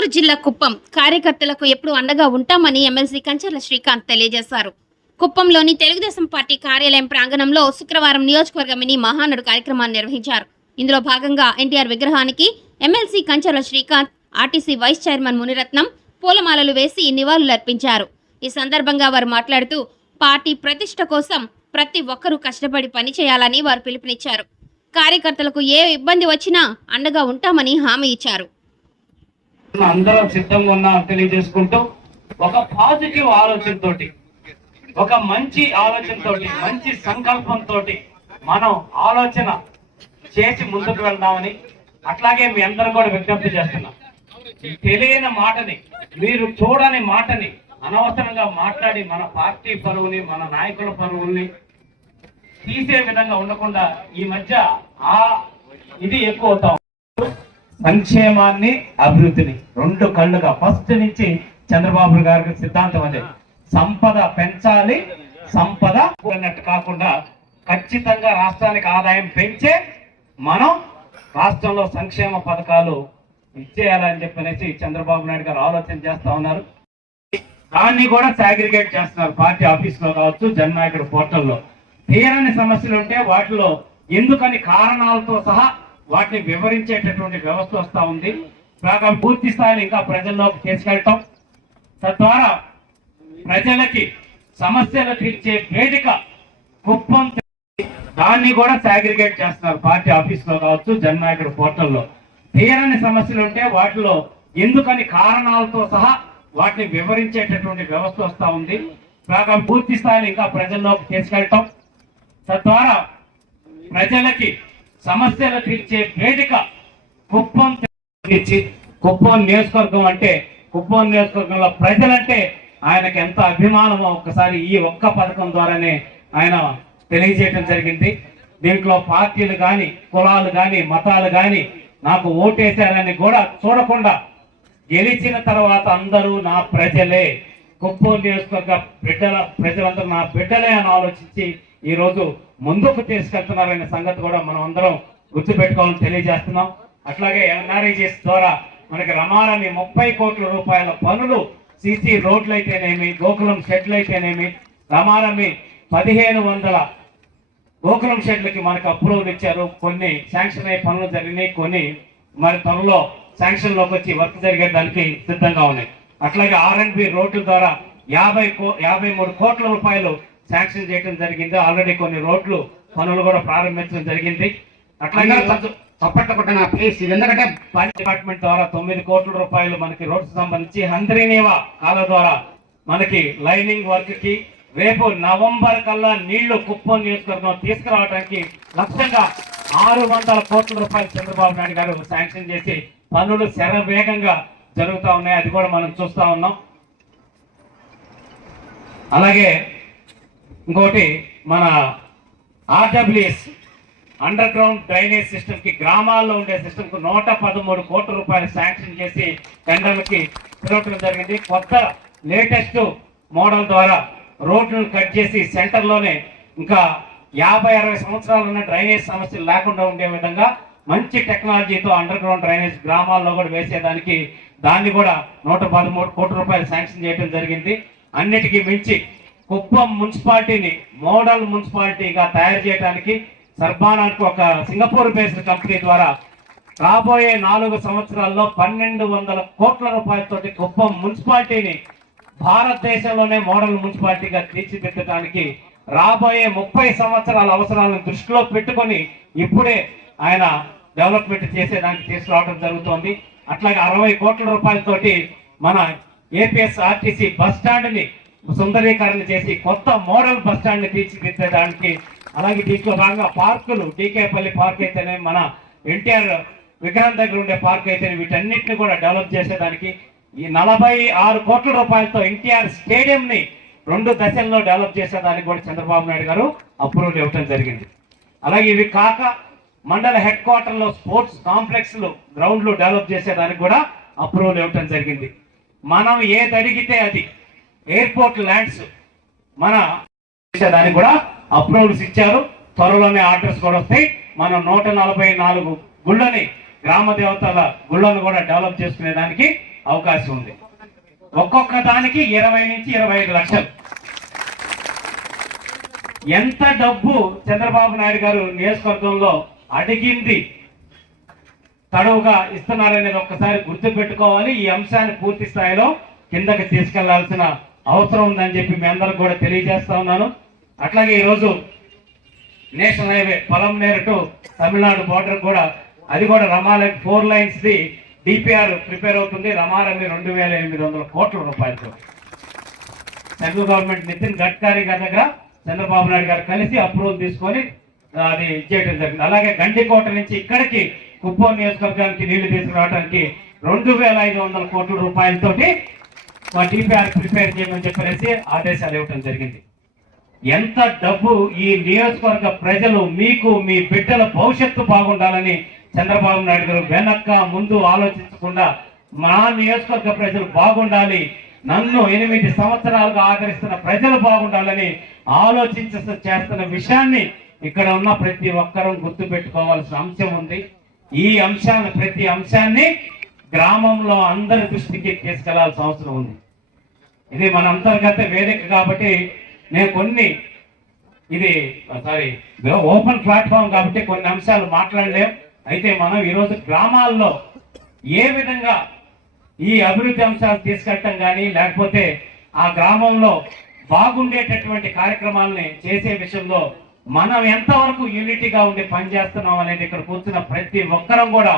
గుంటూరు జిల్లా కుప్పం. కార్యకర్తలకు ఎప్పుడు అండగా ఉంటామని ఎమ్మెల్సీ కంచర్ల శ్రీకాంత్ తెలియజేశారు. కుప్పంలోని తెలుగుదేశం పార్టీ కార్యాలయం ప్రాంగణంలో శుక్రవారం నియోజకవర్గ మినీ మహానుడు కార్యక్రమాన్ని నిర్వహించారు. ఇందులో భాగంగా ఎన్టీఆర్ విగ్రహానికి MLC Kancharla Srikanth RTC vice chairman Muniratnam పూలమాలలు వేసి నివాళులర్పించారు. ఈ సందర్భంగా వారు మాట్లాడుతూ పార్టీ ప్రతిష్ట కోసం ప్రతి ఒక్కరూ కష్టపడి పనిచేయాలని వారు పిలుపునిచ్చారు. కార్యకర్తలకు ఏ ఇబ్బంది వచ్చినా అండగా ఉంటామని హామీ ఇచ్చారు. అందరం సిద్ధంగా ఉన్నా తెలియజేసుకుంటూ ఒక పాజిటివ్ ఆలోచనతోటి ఒక మంచి ఆలోచనతోటి మంచి సంకల్పంతో మనం ఆలోచన చేసి ముందుకు వెళ్దామని అట్లాగే మీ అందరం కూడా విజ్ఞప్తి చేస్తున్నాం. తెలియని మాటని మీరు చూడని మాటని అనవసరంగా మాట్లాడి మన పార్టీ పరువుని మన నాయకుల పరువుల్ని తీసే విధంగా ఉండకుండా ఈ మధ్య ఆ ఇది ఎక్కువ అవుతాం సంక్షేమాన్ని అభివృద్ధిని రెండు కళ్ళుగా. ఫస్ట్ నుంచి చంద్రబాబు గారికి సిద్ధాంతం అదే. సంపద పెంచాలి సంపద అన్నట్టు కాకుండా ఖచ్చితంగా రాష్ట్రానికి ఆదాయం పెంచే మనం రాష్ట్రంలో సంక్షేమ పథకాలు ఇచ్చేయాలని చెప్పనేసి చంద్రబాబు నాయుడు గారు ఆలోచన చేస్తా ఉన్నారు. దాన్ని కూడా సాగ్రిగేట్ చేస్తున్నారు పార్టీ ఆఫీస్లో కావచ్చు జననాయకుడు పోర్టల్లో. తీరని సమస్యలు ఉంటే వాటిలో ఎందుకని కారణాలతో సహా వాటిని వివరించేటటువంటి వ్యవస్థ వస్తూ ఉంది. కాగా పూర్తి స్థాయిలో ఇంకా ప్రజల్లోకి తీసుకెళ్ళటం. తద్వారా ప్రజలకి సమస్యలు తీర్చే వేదిక కుప్పం దాన్ని కూడా సాగ్రిగేట్ చేస్తున్నారు. పార్టీ ఆఫీస్లో కావచ్చు జననాయకుడు పోర్టల్లో. తీరని సమస్యలు ఉంటే వాటిలో ఎందుకని కారణాలతో సహా వాటిని వివరించేటటువంటి వ్యవస్థ వస్తూ ఉంది. కాగా పూర్తి స్థాయిలో ఇంకా ప్రజల్లోకి తీసుకెళ్ళటం. తద్వారా ప్రజలకి సమస్యలు తీర్చే వేదిక కుప్పం తీర్చి కుప్పం నియోజకవర్గం అంటే కుప్పం నియోజకవర్గంలో ప్రజలంటే ఆయనకి ఎంత అభిమానమో ఒక్కసారి ఈ ఒక్క పథకం ద్వారానే ఆయన తెలియజేయడం జరిగింది. దీంట్లో పార్టీలు కానీ కులాలు కానీ మతాలు కానీ నాకు ఓటేశారని కూడా చూడకుండా గెలిచిన తర్వాత అందరూ నా ప్రజలే. కుప్పం నియోజకవర్గ బిడ్డల ప్రజలందరూ నా బిడ్డలే అని ఆలోచించి ఈరోజు ముందుకు తీసుకెళ్తున్నారనే సంగతి కూడా మనం అందరం గుర్తుపెట్టుకోవాలని తెలియజేస్తున్నాం. అట్లాగే ఎన్ఆర్ఐజీఎస్ ద్వారా మనకి రమారమి ముప్పై కోట్ల రూపాయల పనులు సిసి రోడ్లు అయితేనేమి గోకులం షెడ్లు అయితేనేమి రమారమి పదిహేను వందల గోకులం షెడ్లకి మనకు అప్రూవల్ ఇచ్చారు. కొన్ని శాంక్షన్ అయ్యే పనులు జరిగినాయి. కొన్ని మరి త్వరలో శాంక్షన్లోకి వచ్చి వర్క్ జరిగేదానికి సిద్ధంగా ఉన్నాయి. అట్లాగే ఆర్ అండ్ బి రోడ్ల ద్వారా యాభై కో యాభై మూడు కోట్ల రూపాయలు శాంక్షన్ చేయడం జరిగింది. ఆల్రెడీ కొన్ని రోడ్లు పనులు కూడా ప్రారంభించడం జరిగింది. అట్లాగే చప్పట్ల కొట్టిన ప్లీజ్ ఇది ఎందుకంటే ఫైర్ డిపార్ట్మెంట్ ద్వారా తొమ్మిది కోట్ల రూపాయలు మనకి రోడ్స్ సంబంధించి హంద్రీనేవా కాల ద్వారా మనకి లైనింగ్ వర్క్కి రేపు నవంబర్ కల్లా నీళ్ళు కుప్పం నియోజకవర్గం తీసుకురావడానికి లక్ష్యంగా ఆరు వందల కోట్ల రూపాయలు చంద్రబాబు నాయుడు గారు శాంక్షన్ చేసి పనులు శరవేగంగా జరుగుతా ఉన్నాయి. అది కూడా మనం చూస్తా ఉన్నాం. అలాగే ఇంకోటి మన ఆర్డబ్ల్యూఎస్ అండర్ గ్రౌండ్ డ్రైనేజ్ సిస్టమ్కి గ్రామాల్లో ఉండే సిస్టమ్కు నూట పదమూడు కోట్ల రూపాయలు శాంక్షన్ చేసి టెండర్లకి పిలవటం జరిగింది. కొత్త లేటెస్ట్ మోడల్ ద్వారా రోడ్లను కట్ చేసి సెంటర్లోనే ఇంకా యాభై అరవై సంవత్సరాలు ఉన్న డ్రైనేజ్ సమస్యలు లేకుండా ఉండే విధంగా మంచి టెక్నాలజీతో అండర్ గ్రౌండ్ డ్రైనేజ్ గ్రామాల్లో కూడా వేసేదానికి దాన్ని కూడా నూట పదమూడు కోట్ల రూపాయలు శాంక్షన్ చేయడం జరిగింది. అన్నిటికీ మించి కుప్పం మున్సిపాలిటీని మోడల్ మున్సిపాలిటీగా తయారు చేయడానికి సర్బానాకు ఒక సింగపూర్ బేస్డ్ కంపెనీ ద్వారా రాబోయే నాలుగు సంవత్సరాల్లో పన్నెండు వందల కోట్ల రూపాయలతోటి కుప్పం మున్సిపాలిటీని భారతదేశంలోనే మోడల్ మున్సిపాలిటీగా తీర్చిదిద్దడానికి రాబోయే ముప్పై సంవత్సరాల అవసరాలను దృష్టిలో పెట్టుకొని ఇప్పుడే ఆయన డెవలప్మెంట్ చేసేదానికి తీసుకురావడం జరుగుతోంది. అట్లాగే అరవై కోట్ల రూపాయలతోటి మన ఏపీఎస్ ఆర్టీసీ బస్ స్టాండ్ని సుందరీకరణ చేసి కొత్త మోడల్ బస్ స్టాండ్ తీర్చిదిద్దడానికి అలాగే దీంట్లో భాగంగా పార్కులు టీకేపల్లి పార్క్ అయితేనే మన ఎన్టీఆర్ విగ్రహం దగ్గర ఉండే పార్క్ అయితే వీటన్నిటిని కూడా డెవలప్ చేసేదానికి ఈ నలభై ఆరు కోట్ల రూపాయలతో ఎన్టీఆర్ స్టేడియం ని రెండు దశల్లో డెవలప్ చేసేదానికి కూడా చంద్రబాబు నాయుడు గారు అప్రూవల్ ఇవ్వడం జరిగింది. అలాగే ఇవి కాక మండల హెడ్ క్వార్టర్లో స్పోర్ట్స్ కాంప్లెక్స్లు గ్రౌండ్లు డెవలప్ చేసేదానికి కూడా అప్రూవల్ ఇవ్వటం జరిగింది. మనం ఏది అడిగితే అది ఎయిర్పోర్ట్ ల్యాండ్స్ మన దానికి కూడా అప్రూవల్స్ ఇచ్చారు. త్వరలోనే ఆర్డర్స్ కూడా వస్తాయి. మనం నూట నలభై నాలుగు గుళ్ళని గ్రామ దేవతల గుళ్ళను కూడా డెవలప్ చేసుకునే దానికి అవకాశం ఉంది. ఒక్కొక్క దానికి ఇరవై నుంచి ఇరవై ఐదు లక్షలు. ఎంత డబ్బు చంద్రబాబు నాయుడు గారు నియోజకవర్గంలో అడిగింది తడవుగా ఇస్తున్నారనేది ఒక్కసారి గుర్తు పెట్టుకోవాలి ఈ అంశాన్ని పూర్తి స్థాయిలో కిందకి తీసుకెళ్ళాల్సిన అవసరం ఉందని చెప్పి మీ అందరికి కూడా తెలియజేస్తా ఉన్నాను. అట్లాగే ఈరోజు నేషనల్ హైవే పొలంనేరు టు తమిళనాడు బోర్డర్ కూడా అది కూడా రమాలయం four lines the DPR prepare అవుతుంది. రమారమి రెండు వేల ఎనిమిది వందల కోట్ల రూపాయలతో. సెంట్రల్ గవర్నమెంట్ నితిన్ గడ్కరీ గారి దగ్గర చంద్రబాబు నాయుడు గారు కలిసి అప్రూవల్ తీసుకొని అది చేయడం జరిగింది. అలాగే గండికోట నుంచి ఇక్కడికి కుప్పం నియోజకవర్గానికి నీళ్ళు తీసుకురావడానికి రెండు వేల ఐదు వందల కోట్ల రూపాయలతోటి మా డిపిఆర్ ప్రిపేర్ చేయమని చెప్పేసి ఆదేశాలు ఇవ్వటం జరిగింది. ఎంత డబ్బు ఈ నియోజకవర్గ ప్రజలు మీకు మీ బిడ్డల భవిష్యత్తు బాగుండాలని చంద్రబాబు నాయుడు గారు వెనక్క ముందు ఆలోచించకుండా మా నియోజకవర్గ ప్రజలు బాగుండాలి నన్ను ఎనిమిది సంవత్సరాలుగా ఆదరిస్తున్న ప్రజలు బాగుండాలని ఆలోచించ చేస్తున్న విషయాన్ని ఇక్కడ ఉన్న ప్రతి ఒక్కరూ గుర్తుపెట్టుకోవాల్సిన అంశం ఉంది. ఈ అంశాన్ని ప్రతి అంశాన్ని గ్రామంలో అందరి దృష్టికి తీసుకెళ్ళాల్సిన అవసరం ఉంది. ఇది మన అంతర్గత వేదిక కాబట్టి నేను కొన్ని ఇది సారీ ఓపెన్ ప్లాట్ఫామ్ కాబట్టి కొన్ని అంశాలు మాట్లాడలేం. అయితే మనం ఈరోజు గ్రామాల్లో ఏ విధంగా ఈ అభివృద్ధి అంశాలు తీసుకెళ్ళటం కానీ లేకపోతే ఆ గ్రామంలో బాగుండేటటువంటి కార్యక్రమాలని చేసే విషయంలో మనం ఎంతవరకు యూనిటీగా ఉండి పనిచేస్తున్నాం అనేది ఇక్కడ కూర్చున్న ప్రతి ఒక్కరం కూడా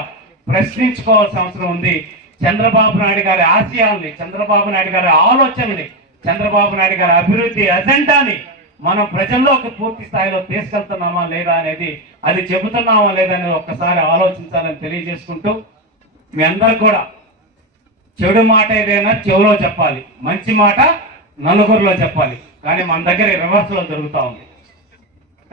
ప్రశ్నించుకోవాల్సిన అవసరం ఉంది. చంద్రబాబు నాయుడు గారి ఆశయాల్ని చంద్రబాబు నాయుడు గారి ఆలోచనని చంద్రబాబు నాయుడు గారి అభివృద్ధి అజెండాని మనం ప్రజల్లోకి పూర్తి స్థాయిలో తీసుకెళ్తున్నామా లేదా అనేది అది చెబుతున్నామా లేదా అనేది ఒక్కసారి ఆలోచించాలని తెలియజేసుకుంటూ మీ అందరు కూడా చెడు మాట ఏదైనా చెవులో చెప్పాలి. మంచి మాట నలుగురిలో చెప్పాలి. కానీ మన దగ్గర రివర్స్లో జరుగుతూ ఉంది.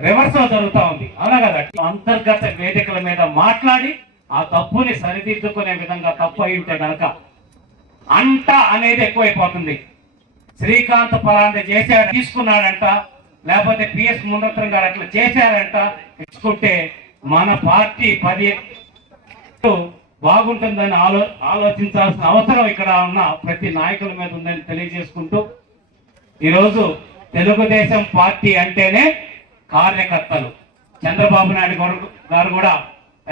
రివర్స్లో జరుగుతూ ఉంది. అవునా కదా? అంతర్గత వేదికల మీద మాట్లాడి ఆ తప్పుని సరిదిద్దుకునే విధంగా తప్పు అయి ఉంటే కనుక అంట అనేది ఎక్కువైపోతుంది. శ్రీకాంత్ పలాంటి చేశాడు తీసుకున్నాడంట లేకపోతే పిఎస్ మునరత్నం గారు అట్లా చేశారంట తెచ్చుకుంటే మన పార్టీ పది బాగుంటుందని ఆలో ఆలోచించాల్సిన అవసరం ఇక్కడ ఉన్న ప్రతి నాయకుల మీద ఉందని తెలియజేసుకుంటూ ఈరోజు తెలుగుదేశం పార్టీ అంటేనే కార్యకర్తలు. చంద్రబాబు నాయుడు గారు గారు కూడా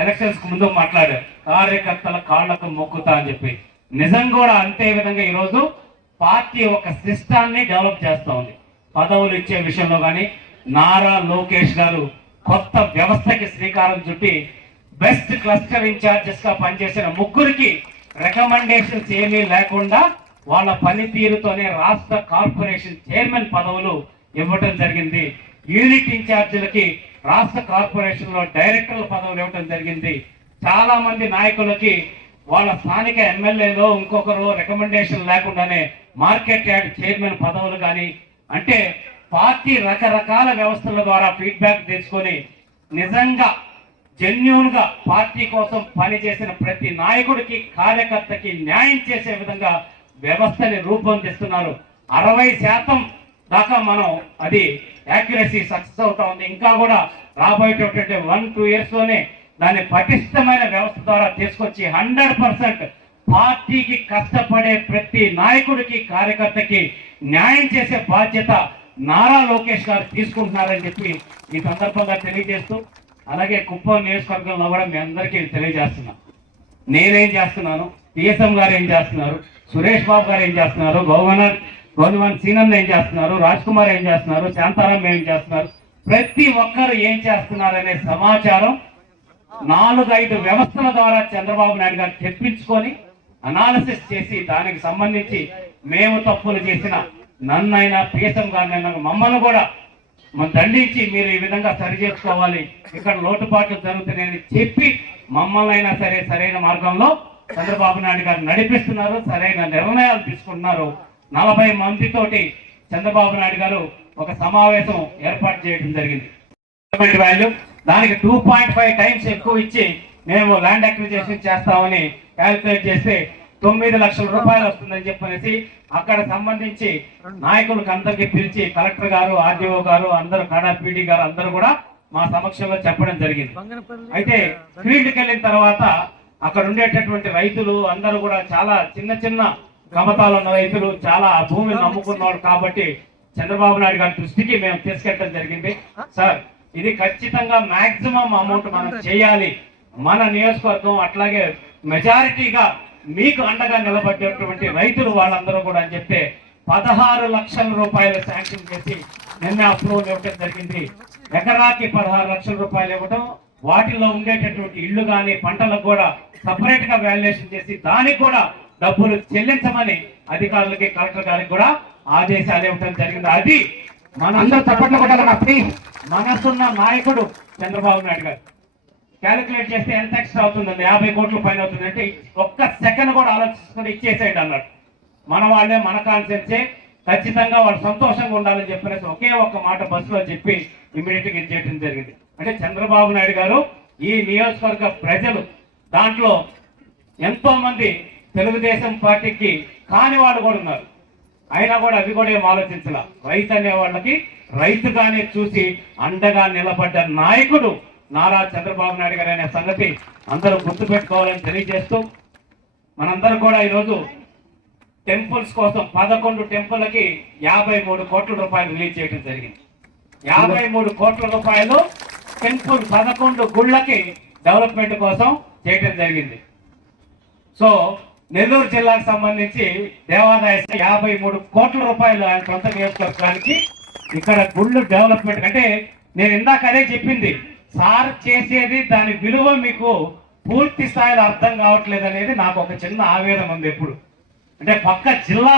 ఎలక్షన్స్కు ముందు మాట్లాడారు కార్యకర్తల కాళ్ళకు మొక్కుతా అని చెప్పి. నిజం కూడా అంతే విధంగా ఈరోజు పార్టీ ఒక సిస్టాన్ని డెవలప్ చేస్తూ ఉంది. పదవులు ఇచ్చే విషయంలో కానీ నారా లోకేష్ గారు కొత్త వ్యవస్థకి శ్రీకారం చుట్టి బెస్ట్ క్లస్టర్ ఇన్ఛార్జెస్గా పనిచేసిన ముగ్గురికి రికమెండేషన్స్ ఏమీ లేకుండా వాళ్ళ పనితీరుతోనే రాష్ట్ర కార్పొరేషన్ చైర్మన్ పదవులు ఇవ్వటం జరిగింది. యూనిట్ ఇన్ఛార్జీలకి రాష్ట్ర కార్పొరేషన్లో డైరెక్టర్ల పదవులు ఇవ్వటం జరిగింది. చాలా మంది నాయకులకి వాళ్ళ స్థానిక ఎమ్మెల్యేలో ఇంకొకరు రికమెండేషన్ లేకుండానే మార్కెట్ యార్డ్ చైర్మన్ పదవులు కానీ అంటే పార్టీ రకరకాల వ్యవస్థల ద్వారా ఫీడ్బ్యాక్ తీసుకొని నిజంగా జెన్యున్గా పార్టీ కోసం పనిచేసిన ప్రతి నాయకుడికి కార్యకర్తకి న్యాయం చేసే విధంగా వ్యవస్థని రూపొందిస్తున్నారు. అరవై శాతం దాకా మనం అది యాక్యురసీ సక్సెస్ అవుతా ఉంది. ఇంకా కూడా రాబోయేటటువంటి వన్ టూ ఇయర్స్లోనే దాన్ని పటిష్టమైన వ్యవస్థ ద్వారా తీసుకొచ్చి హండ్రెడ్ పర్సెంట్ పార్టీకి కష్టపడే ప్రతి నాయకుడికి కార్యకర్తకి న్యాయం చేసే బాధ్యత నారా లోకేష్ గారు తీసుకుంటున్నారని చెప్పి ఈ సందర్భంగా తెలియజేస్తూ అలాగే కుప్పం నియోజకవర్గంలో కూడా మీ అందరికీ తెలియజేస్తున్నా. నేనేం చేస్తున్నాను? పిఎస్ఎం గారు ఏం చేస్తున్నారు? సురేష్ బాబు గారు ఏం చేస్తున్నారు? గవర్నర్ గవర్నమెంట్ సీనన్ ఏం చేస్తున్నారు? రాజ్ కుమార్ ఏం చేస్తున్నారు? శాంతారాం ఏం చేస్తున్నారు? ప్రతి ఒక్కరు ఏం చేస్తున్నారు అనే సమాచారం నాలుగు ఐదు వ్యవస్థల ద్వారా చంద్రబాబు నాయుడు గారు తెప్పించుకొని అనాలిసిస్ చేసి దానికి సంబంధించి మేము తప్పులు చేసిన నన్నైనా పీఎస్ఎం గారినైనా మమ్మల్ని కూడా మనం దండించి మీరు ఈ విధంగా సరి చేసుకోవాలి. ఇక్కడ లోటుపాట్లు జరుగుతున్నాయని చెప్పి మమ్మల్ని అయినా సరే సరైన మార్గంలో చంద్రబాబు నాయుడు గారు నడిపిస్తున్నారు సరైన నిర్ణయాలు తీసుకుంటున్నారు. నలభై మందితోటి చంద్రబాబు నాయుడు గారు ఒక సమావేశం ఏర్పాటు చేయడం జరిగింది. వాల్యూ దానికి టూ పాయింట్ ఫైవ్ టైమ్స్ ఎక్కువ ఇచ్చి మేము ల్యాండ్ అక్విజిషన్ చేస్తామని క్యాల్కులేట్ చేస్తే తొమ్మిది లక్షల రూపాయలు వస్తుందని చెప్పనేసి అక్కడ సంబంధించి నాయకులకు అందరికి పిలిచి కలెక్టర్ గారు ఆర్డీఓ గారు అందరూ కడా పీడీ గారు అందరూ కూడా మా సమక్షంలో చెప్పడం జరిగింది. అయితే ఫీల్డ్కి వెళ్ళిన తర్వాత అక్కడ ఉండేటటువంటి రైతులు అందరూ కూడా చాలా చిన్న చిన్న కమతాలు ఉన్న రైతులు చాలా భూమిని నమ్ముకున్నారు కాబట్టి చంద్రబాబు నాయుడు గారి దృష్టికి మేము తీసుకెళ్ళడం జరిగింది. సార్ ఇది ఖచ్చితంగా మాక్సిమం అమౌంట్ మనం చేయాలి. మన నియోజకవర్గం అట్లాగే మెజారిటీగా మీకు అండగా నిలబడేటువంటి రైతులు వాళ్ళందరూ కూడా అని చెప్తే పదహారు లక్షల రూపాయలు శాంక్షన్ చేసి నిన్న అప్రూవల్ ఇవ్వడం జరిగింది. ఎకరాకి పదహారు లక్షల రూపాయలు ఇవ్వడం వాటిలో ఉండేటటువంటి ఇల్లు కానీ పంటలకు కూడా సపరేట్గా వాల్యుయేషన్ చేసి దానికి కూడా డబ్బులు చెల్లించమని అధికారులకి కలెక్టర్ గారికి కూడా ఆదేశాలు ఇవ్వడం జరిగింది. అది మన అందరూ చప్పట్లు కొట్టాలన్నా ప్లీజ్ మనసున్న నాయకుడు చంద్రబాబు నాయుడు గారు. క్యాలిక్యులేట్ చేస్తే ఎంత ఎక్స్ట్రా అవుతుందండి? యాభై కోట్ల పైన అవుతుంది. అంటే ఒక్క సెకండ్ కూడా ఆలోచించుకుని ఇచ్చేసేయండి అన్నాడు. మన వాళ్ళే మన కాన్సెన్సే. ఖచ్చితంగా వాళ్ళు సంతోషంగా ఉండాలని చెప్పినేసి ఒకే ఒక్క మాట బస్సులో చెప్పి ఇమీడియట్గా ఇచ్చేయడం జరిగింది. అంటే చంద్రబాబు నాయుడు గారు ఈ నియోజకవర్గ ప్రజలు దాంట్లో ఎంతో మంది తెలుగుదేశం పార్టీకి కాని వాళ్ళు కూడా ఉన్నారు. అయినా కూడా అవి కూడా ఏం ఆలోచించాల. రైతు అనే వాళ్ళకి రైతుగానే చూసి అండగా నిలబడ్డ నాయకుడు నారా చంద్రబాబు నాయుడు గారు అనే సంగతి అందరూ గుర్తుపెట్టుకోవాలని తెలియజేస్తూ మనందరం కూడా ఈరోజు టెంపుల్స్ కోసం పదకొండు టెంపుల్కి యాభై మూడు కోట్ల రూపాయలు రిలీజ్ చేయడం జరిగింది. యాభై మూడు కోట్ల రూపాయలు టెంపుల్ పదకొండు గుళ్ళకి డెవలప్మెంట్ కోసం చేయడం జరిగింది. సో నెల్లూరు జిల్లాకు సంబంధించి దేవాదాయ యాభై మూడు కోట్ల రూపాయలు ఆయన సొంత నియోజకవర్గానికి ఇక్కడ గుళ్ళు డెవలప్మెంట్ అంటే నేను ఇందాక అదే చెప్పింది. సార్ చేసేది దాని విలువ మీకు పూర్తి స్థాయిలో అర్థం కావట్లేదు అనేది నాకు ఒక చిన్న ఆవేదన ఉంది ఎప్పుడు. అంటే పక్క జిల్లా